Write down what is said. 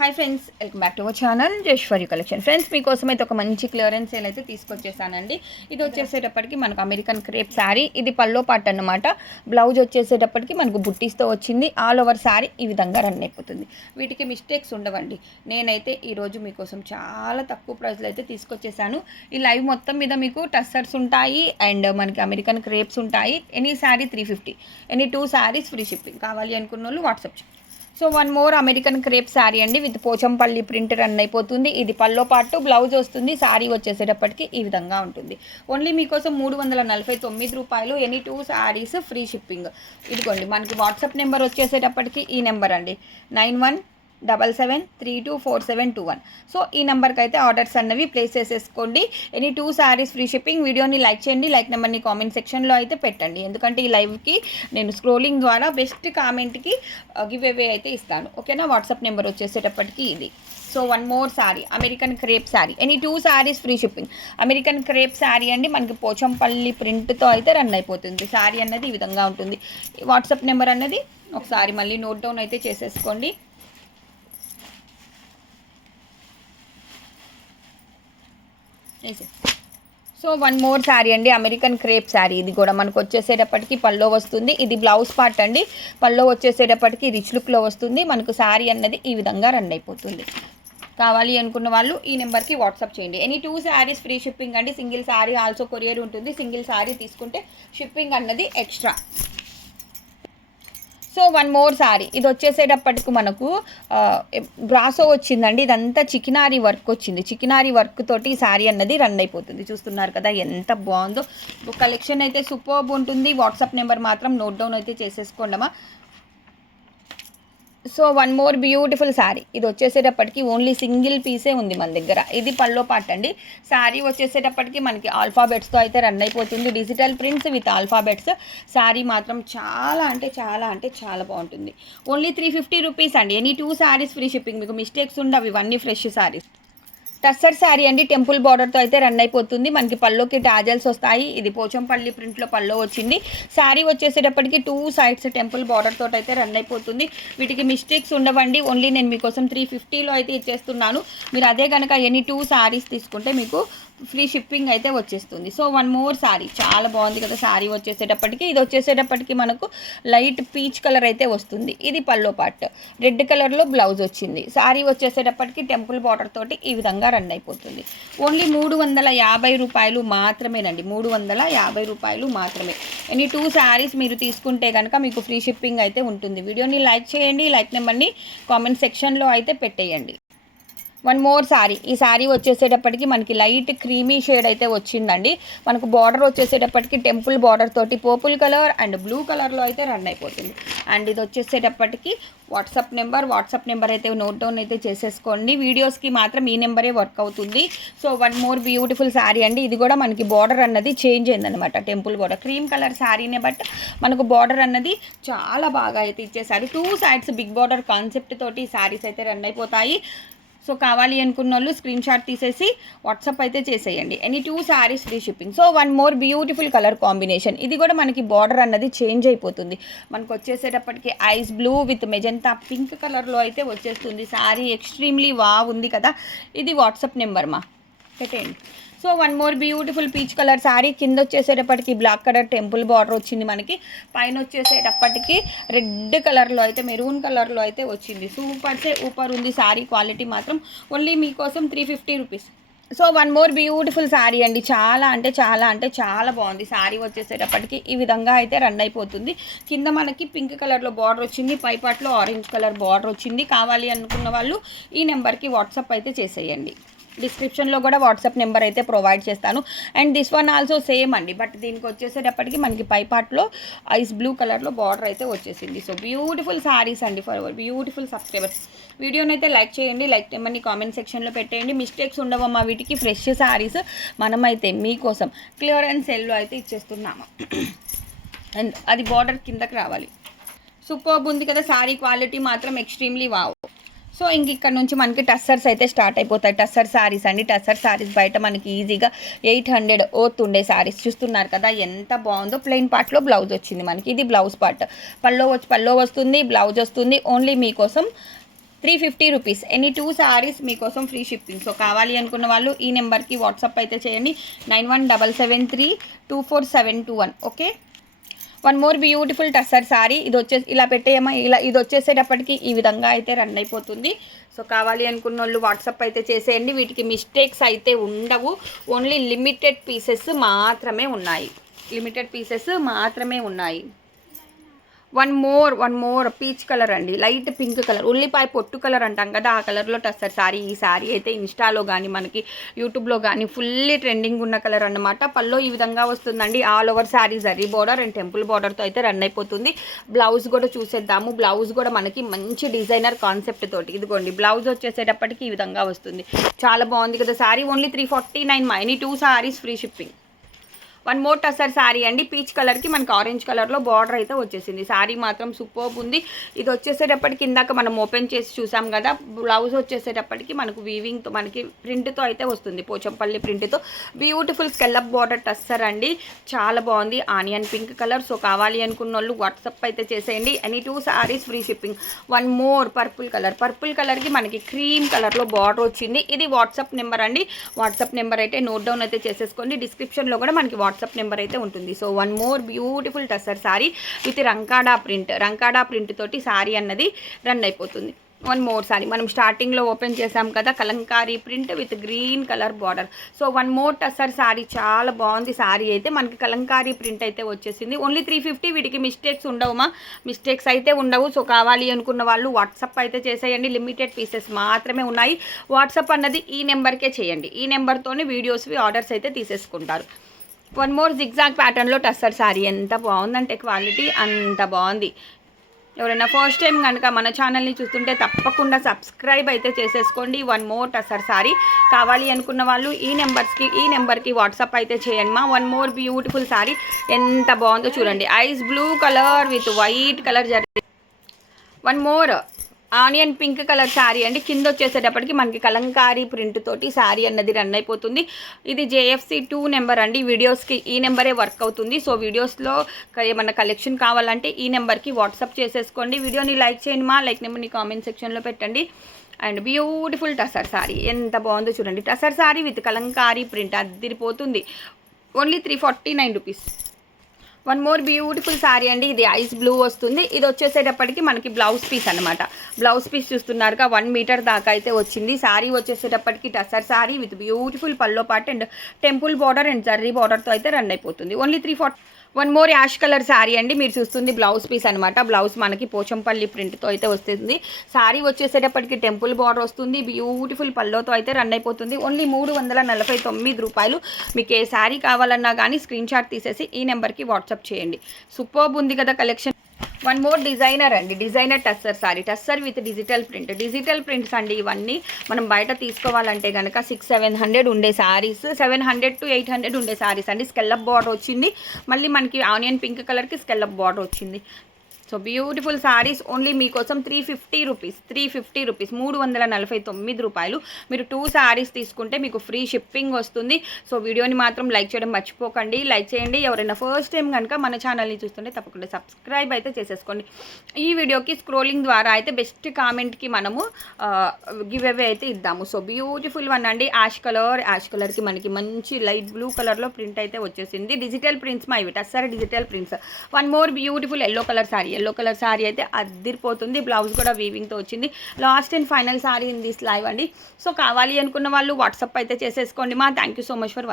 Hi friends welcome back to our channel Jeshwari collection friends మీకోసం అయితే ఒక మంచి క్లియరెన్స్ సేల్ అయితే తీసుకొచ్చేసానండి. ఇది వచ్చేసేటప్పటికి మనకు అమెరికన్ క్రేప్ శారీ ఇది పల్లో పాట్ అన్నమాట. బ్లౌజ్ వచ్చేసేటప్పటికి మనకు బుట్టీస్తో వచ్చింది. ఆల్ ఓవర్ శారీ ఈ విధంగా రన్ అయిపోతుంది. వీటికి మిస్టేక్స్ ఉండవండి. నేనైతే ఈరోజు మీకోసం చాలా తక్కువ ప్రైస్లో అయితే తీసుకొచ్చేసాను. ఈ లైవ్ మొత్తం మీద మీకు టస్సర్స్ ఉంటాయి అండ్ మనకి అమెరికన్ క్రేప్స్ ఉంటాయి. Any sari three fifty any two saris free shipping కావాలి అనుకున్న వాళ్ళు WhatsApp so one more American crepe sari అండి విత్ పోచంపల్లి ప్రింట్ రన్ అయిపోతుంది. ఇది పల్లో పాటు బ్లౌజ్ వస్తుంది. శారీ వచ్చేసేటప్పటికి ఈ విధంగా ఉంటుంది. ఓన్లీ మీకోసం మూడు వందల నలభై తొమ్మిది రూపాయలు any two saris free shipping. ఇదిగోండి మనకి వాట్సాప్ నెంబర్ వచ్చేసేటప్పటికి ఈ నెంబర్ అండి. Nine one double seven three two four seven two one. So ఈ నెంబర్కి అయితే ఆర్డర్స్ అన్నవి ప్లేస్ చేసేసుకోండి. Any two saris free shipping వీడియోని లైక్ చేయండి లైక్ నెంబర్ని కామెంట్ సెక్షన్లో అయితే పెట్టండి. ఎందుకంటే ఈ లైవ్కి నేను స్క్రోలింగ్ ద్వారా బెస్ట్ కామెంట్కి గివ్ అవే అయితే ఇస్తాను. ఓకేనా? వాట్సాప్ నెంబర్ వచ్చేసేటప్పటికి ఇది. So one more sari American crepe sari any two saris free shipping. American crepe sari అండి మనకి పోచంపల్లి ప్రింట్తో అయితే రన్ అయిపోతుంది. శారీ అన్నది ఈ విధంగా ఉంటుంది. వాట్సాప్ నెంబర్ అన్నది ఒకసారి మళ్ళీ నోట్ డౌన్ అయితే చేసేసుకోండి. సో వన్ మోర్ శారీ అండి అమెరికన్ క్రేప్ శారీ ఇది కూడా మనకు వచ్చేసేటప్పటికి పల్లో వస్తుంది. ఇది బ్లౌజ్ పార్ట్ అండి. పల్లో వచ్చేసేటప్పటికి రిచ్ లుక్లో వస్తుంది. మనకు శారీ అన్నది ఈ విధంగా రన్ అయిపోతుంది. కావాలి అనుకున్న వాళ్ళు ఈ నెంబర్కి వాట్సాప్ చేయండి. Any two saris free shipping అండి. సింగిల్ శారీ ఆల్సో కొరియర్ ఉంటుంది. సింగిల్ శారీ తీసుకుంటే షిప్పింగ్ అన్నది extra so one more sari. ఇది వచ్చేసేటప్పటికి మనకు బ్రాసో వచ్చిందండి. ఇదంతా చికినారి వర్క్ వచ్చింది. చికినారి వర్క్ తోటి ఈ సారీ అన్నది రన్ అయిపోతుంది. చూస్తున్నారు కదా ఎంత బాగుందో. కలెక్షన్ అయితే సూపర్బ్ ఉంటుంది. వాట్సాప్ నెంబర్ మాత్రం నోట్ డౌన్ అయితే చేసేసుకోండమా so one more beautiful sari. ఇది వచ్చేసేటప్పటికి ఓన్లీ సింగిల్ పీసే ఉంది మన దగ్గర. ఇది పల్లో పార్ట్ అండి. శారీ వచ్చేసేటప్పటికి మనకి ఆల్ఫాబెట్స్తో అయితే రన్ అయిపోతుంది. Digital prints with alphabets. Sari మాత్రం చాలా అంటే చాలా అంటే చాలా బాగుంటుంది. ఓన్లీ త్రీ ఫిఫ్టీ రూపీస్ అండి. Any two saris free shipping. మీకు మిస్టేక్స్ ఉండవు. ఇవన్నీ ఫ్రెష్ శారీస్. టస్సర్ శారీ అండి టెంపుల్ బార్డర్తో అయితే రన్ అయిపోతుంది. మనకి పల్లోకి టాజల్స్ వస్తాయి. ఇది పోచంపల్లి ప్రింట్లో పల్లో వచ్చింది. శారీ వచ్చేసేటప్పటికి టూ సైడ్స్ టెంపుల్ బార్డర్ తోటి అయితే రన్ అయిపోతుంది. వీటికి మిస్టేక్స్ ఉండవండి. ఓన్లీ నేను మీకోసం త్రీ ఫిఫ్టీలో అయితే ఇచ్చేస్తున్నాను. మీరు అదే కనుక ఎనీ టూ శారీస్ తీసుకుంటే మీకు ఫ్రీ షిప్పింగ్ అయితే వచ్చేస్తుంది. సో వన్ మోర్ శారీ చాలా బాగుంది కదా శారీ వచ్చేసేటప్పటికి. ఇది వచ్చేసేటప్పటికి మనకు లైట్ పీచ్ కలర్ అయితే వస్తుంది. ఇది పల్లో పార్ట్ రెడ్ కలర్లో బ్లౌజ్ వచ్చింది. శారీ వచ్చేసేటప్పటికి టెంపుల్ బార్డర్ తోటి ఈ విధంగా రన్ అయిపోతుంది. ఓన్లీ మూడు వందల యాభై రూపాయలు మాత్రమేనండి. మూడు వందల యాభై రూపాయలు మాత్రమే. ఎనీ టూ శారీస్ మీరు తీసుకుంటే కనుక మీకు ఫ్రీ షిప్పింగ్ అయితే ఉంటుంది. వీడియోని లైక్ చేయండి. లైక్ నెంబర్ని కామెంట్ సెక్షన్లో అయితే పెట్టేయండి. వన్ మోర్ శారీ ఈ శారీ వచ్చేసేటప్పటికి మనకి లైట్ క్రీమీ షేడ్ అయితే వచ్చిందండి. మనకు బార్డర్ వచ్చేసేటప్పటికి టెంపుల్ బార్డర్ తోటి పర్పుల్ కలర్ అండ్ బ్లూ కలర్లో అయితే రన్ అయిపోతుంది. అండ్ ఇది వచ్చేసేటప్పటికి వాట్సాప్ నెంబర్ వాట్సాప్ నెంబర్ అయితే నోట్ డౌన్ అయితే చేసేసుకోండి. వీడియోస్కి మాత్రం ఈ నెంబరే వర్క్ అవుతుంది. So one more beautiful sari అండి. ఇది కూడా మనకి బార్డర్ అన్నది చేంజ్ అయిందనమాట టెంపుల్ బార్డర్ క్రీమ్ కలర్ శారీనే బట్ మనకు బార్డర్ అన్నది చాలా బాగా అయితే ఇచ్చేసారు. Two sides big border concept తోటి శారీస్ అయితే రన్ అయిపోతాయి. సో కావాలి అనుకున్న వాళ్ళు స్క్రీన్ షాట్ తీసేసి వాట్సాప్ అయితే చేసేయండి. Any two saris free shipping so one more beautiful colour combination ఇది కూడా మనకి బార్డర్ అన్నది చేంజ్ అయిపోతుంది. మనకు వచ్చేసేటప్పటికి ice blue with magenta pink కలర్లో అయితే వచ్చేస్తుంది. శారీ ఎక్స్ట్రీమ్లీ వా ఉంది కదా. ఇది వాట్సాప్ నెంబర్ మా. పెట్టేయండి. So one more beautiful peach colour sari కింద వచ్చేసేటప్పటికి బ్లాక్ కలర్ టెంపుల్ బార్డర్ వచ్చింది మనకి. పైన వచ్చేసేటప్పటికి రెడ్ కలర్లో అయితే మెరూన్ కలర్లో అయితే వచ్చింది. సూపర్సే ఊపర్ ఉంది శారీ క్వాలిటీ మాత్రం. ఓన్లీ మీకోసం three fifty rupees so one more beautiful sari అండి. చాలా అంటే చాలా అంటే చాలా బాగుంది. శారీ వచ్చేసేటప్పటికి ఈ విధంగా అయితే రన్ అయిపోతుంది. కింద మనకి పింక్ కలర్లో బార్డర్ వచ్చింది. పైపాట్లో ఆరెంజ్ కలర్ బార్డర్ వచ్చింది. కావాలి అనుకున్న వాళ్ళు ఈ నెంబర్కి వాట్సాప్ అయితే చేసేయండి. డిస్క్రిప్షన్లో కూడా వాట్సాప్ నెంబర్ అయితే ప్రొవైడ్ చేస్తాను. And this one also same అండి. బట్ దీనికి వచ్చేసేటప్పటికి మనకి పై పార్ట్లో ఐస్ బ్లూ కలర్లో బార్డర్ అయితే వచ్చేసింది. సో బ్యూటిఫుల్ శారీస్ అండి ఫర్ బ్యూటిఫుల్ సబ్స్క్రైబర్స్. వీడియోని అయితే లైక్ చేయండి. లైక్ చేయమని కామెంట్ సెక్షన్లో పెట్టేయండి. మిస్టేక్స్ ఉండవమ్మా వీటికి ఫ్రెష్ శారీస్ మనమైతే మీకోసం క్లియరెన్స్ సెల్లో అయితే ఇచ్చేస్తున్నాము. అండ్ అది బార్డర్ కిందకి రావాలి. సూపర్బ్ ఉంది కదా. శారీ క్వాలిటీ మాత్రం ఎక్స్ట్రీమ్లీ వావ్. సో ఇంక ఇక్కడ నుంచి మనకి టస్సర్స్ అయితే స్టార్ట్ అయిపోతాయి. టస్సర్ శారీస్ అండి. టస్సర్ శారీస్ బయట మనకి ఈజీగా ఎయిట్ హండ్రెడ్ ఓత్ ఉండే శారీస్ చూస్తున్నారు కదా ఎంత బాగుందో. ప్లెయిన్ పార్ట్లో బ్లౌజ్ వచ్చింది మనకి. ఇది బ్లౌజ్ పార్ట్. పల్లో వచ్చి పల్లో వస్తుంది బ్లౌజ్ వస్తుంది. ఓన్లీ మీకోసం three fifty rupees. Any two saris మీకోసం ఫ్రీ షిప్పింగ్. సో కావాలి అనుకున్న వాళ్ళు ఈ నెంబర్కి వాట్సాప్ అయితే చేయండి. Nine one double seven three two four seven two one. Okay? One more beautiful tussar sari ఇది వచ్చేసి ఇలా పెట్టేయమా ఇలా ఇది వచ్చేసేటప్పటికి ఈ విధంగా అయితే రన్ అయిపోతుంది. సో కావాలి అనుకున్న వాళ్ళు వాట్సాప్ అయితే చేసేయండి. వీటికి మిస్టేక్స్ అయితే ఉండవు. ఓన్లీ లిమిటెడ్ పీసెస్ మాత్రమే ఉన్నాయి. లిమిటెడ్ పీసెస్ మాత్రమే ఉన్నాయి. One more one more peach colour అండి. లైట్ పింక్ కలర్ ఉల్లిపాయ పొట్టు కలర్ అంటాం కదా ఆ కలర్లో టస్తారు సారీ ఈ సారీ అయితే ఇన్స్టాలో కానీ మనకి యూట్యూబ్లో కానీ ఫుల్లీ ట్రెండింగ్ ఉన్న కలర్ అన్నమాట. పల్లో ఈ విధంగా వస్తుందండి. All over sari zari border and temple బోర్డర్తో అయితే రన్ అయిపోతుంది. బ్లౌజ్ కూడా చూసేద్దాము. బ్లౌజ్ కూడా మనకి మంచి డిజైనర్ కాన్సెప్ట్ తోటి. ఇదిగోండి బ్లౌజ్ వచ్చేసేటప్పటికి ఈ విధంగా వస్తుంది. చాలా బాగుంది కదా sari only three forty nine any two saris free shipping one more tussar sari అండి. పీచ్ కలర్కి మనకి ఆరెంజ్ కలర్లో బార్డర్ అయితే వచ్చేసింది. శారీ మాత్రం సూపర్ ఉంది. ఇది వచ్చేసేటప్పటికి ఇందాక మనం ఓపెన్ చేసి చూసాం కదా బ్లౌజ్ వచ్చేసేటప్పటికి మనకు వీవింగ్తో మనకి ప్రింట్తో అయితే వస్తుంది. పోచంపల్లి ప్రింట్తో బ్యూటిఫుల్ స్కెల్లప్ బార్డర్ టస్సర్ అండి. చాలా బాగుంది. Onion pink colour. సో కావాలి అనుకున్న వాళ్ళు వాట్సాప్ అయితే చేసేయండి. Any two saris free shipping one more purple colour purple కలర్కి మనకి క్రీమ్ కలర్లో బార్డర్ వచ్చింది. ఇది వాట్సాప్ నెంబర్ అండి. వాట్సాప్ నెంబర్ అయితే నోట్ డౌన్ అయితే చేసేసుకోండి. డిస్క్రిప్షన్లో కూడా మనకి వాట్సాప్ వాట్సాప్ నెంబర్ అయితే ఉంటుంది. So one more beautiful tussar sari with రంకాడా print. రంకాడా ప్రింట్ తోటి శారీ అన్నది రన్ అయిపోతుంది. One more sari. మనం స్టార్టింగ్లో ఓపెన్ చేసాం కదా Kalamkari print with green colour border. So one more tussar sari. చాలా బాగుంది సారీ అయితే. మనకి కలంకారీ ప్రింట్ అయితే వచ్చేసింది. ఓన్లీ త్రీ ఫిఫ్టీ వీటికి మిస్టేక్స్ ఉండవుమా? మిస్టేక్స్ అయితే ఉండవు. సో కావాలి అనుకున్న వాళ్ళు వాట్సాప్ అయితే చేసేయండి. లిమిటెడ్ పీసెస్ మాత్రమే ఉన్నాయి. వాట్సాప్ అన్నది ఈ నెంబర్కే చేయండి. ఈ నెంబర్తోనే వీడియోస్వి ఆర్డర్స్ అయితే తీసేసుకుంటారు. వన్ మోర్ జిగ్జాగ్ ప్యాటర్న్లో టస్సర్ శారీ ఎంత బాగుందంటే క్వాలిటీ అంత బాగుంది. ఎవరైనా ఫస్ట్ టైం కనుక మన ఛానల్ని చూస్తుంటే తప్పకుండా సబ్స్క్రైబ్ అయితే చేసేసుకోండి. One more tussar sari. కావాలి అనుకున్న వాళ్ళు ఈ నెంబర్స్కి ఈ నెంబర్కి వాట్సాప్ అయితే చేయండి మా. One more beautiful sari. ఎంత బాగుందో చూడండి. Ice blue colour with white colour జరిగింది one more onion pink colour sari అండి. కింద వచ్చేసేటప్పటికి మనకి కలంకారీ ప్రింట్ తోటి శారీ అన్నది రన్ అయిపోతుంది. ఇది జేఎఫ్సి టూ నెంబర్ అండి. వీడియోస్కి ఈ నెంబరే వర్క్ అవుతుంది. సో వీడియోస్లో ఏమన్నా కలెక్షన్ కావాలంటే ఈ నెంబర్కి వాట్సాప్ చేసేసుకోండి. వీడియోని లైక్ చేయండి మా లైక్ నెంబర్ని కామెంట్ సెక్షన్లో పెట్టండి. అండ్ బ్యూటిఫుల్ టసర్ సారీ ఎంత బాగుందో చూడండి. టసర్ సారీ విత్ కలంకారీ ప్రింట్ అదిరిపోతుంది. Only three forty nine rupees. One more beautiful sari అండి. ఇది ఐస్ బ్లూ వస్తుంది. ఇది వచ్చేసేటప్పటికి మనకి బ్లౌజ్ పీస్ అనమాట బ్లౌజ్ పీస్ చూస్తున్నారుగా వన్ మీటర్ దాకా అయితే వచ్చింది. శారీ వచ్చేసేటప్పటికి tussar sari with beautiful pallu part and temple border and zari బార్డర్తో అయితే రన్ అయిపోతుంది. Only three forty one more ash colour sari అండి. మీరు చూస్తుంది బ్లౌజ్ పీస్ అనమాట బ్లౌజ్ మనకి పోచంపల్లి ప్రింట్తో అయితే వస్తుంది. శారీ వచ్చేసేటప్పటికి టెంపుల్ బార్డర్ వస్తుంది. బ్యూటిఫుల్ పల్లోతో అయితే రన్ అయిపోతుంది. ఓన్లీ మూడు వందల నలభై తొమ్మిది రూపాయలు మీకు ఏ శారీ కావాలన్నా కానీ స్క్రీన్ షాట్ తీసేసి ఈ నెంబర్కి వాట్సాప్ చేయండి. సూపర్బ్ ఉంది కదా కలెక్షన్. వన్ మోర్ డిజైనర్ అండి. Designer tussar sari tussar with digital print digital prints అండి ఇవన్నీ. మనం బయట తీసుకోవాలంటే కనుక సిక్స్ సెవెన్ హండ్రెడ్ ఉండే saris seven hundred to eight hundred ఉండే శారీస్ అండి. స్కెల్లప్ బార్డర్ వచ్చింది. మళ్ళీ మనకి ఆనియన్ పింక్ కలర్కి స్కెల్లప్ బార్డర్ వచ్చింది. సో బ్యూటిఫుల్ శారీస్ ఓన్లీ మీకోసం three fifty rupees three fifty rupees మూడు వందల నలభై తొమ్మిది రూపాయలు. మీరు టూ శారీస్ తీసుకుంటే మీకు ఫ్రీ షిప్పింగ్ వస్తుంది. సో వీడియోని మాత్రం లైక్ చేయడం మర్చిపోకండి. లైక్ చేయండి. ఎవరైనా ఫస్ట్ టైం కనుక మన ఛానల్ని చూస్తుంటే తప్పకుండా సబ్స్క్రైబ్ అయితే చేసేసుకోండి. ఈ వీడియోకి స్క్రోలింగ్ ద్వారా అయితే బెస్ట్ కామెంట్కి మనము గివ్ అవే అయితే ఇద్దాము. సో బ్యూటిఫుల్ వన్ అండి. యాష్ కలర్ యాష్ కలర్కి మనకి మంచి లైట్ బ్లూ కలర్లో ప్రింట్ అయితే వచ్చేసింది. డిజిటల్ ప్రింట్స్ మా ఇవి. Tussar digital prints one more beautiful yellow colour sari yellow colour sari అయితే అద్దిరిపోతుంది. బ్లౌజ్ కూడా వీవింగ్తో వచ్చింది. Last and final sari in this live అండి. సో కావాలి అనుకున్న వాళ్ళు వాట్సాప్ అయితే చేసేసుకోండి మా. Thank you so much for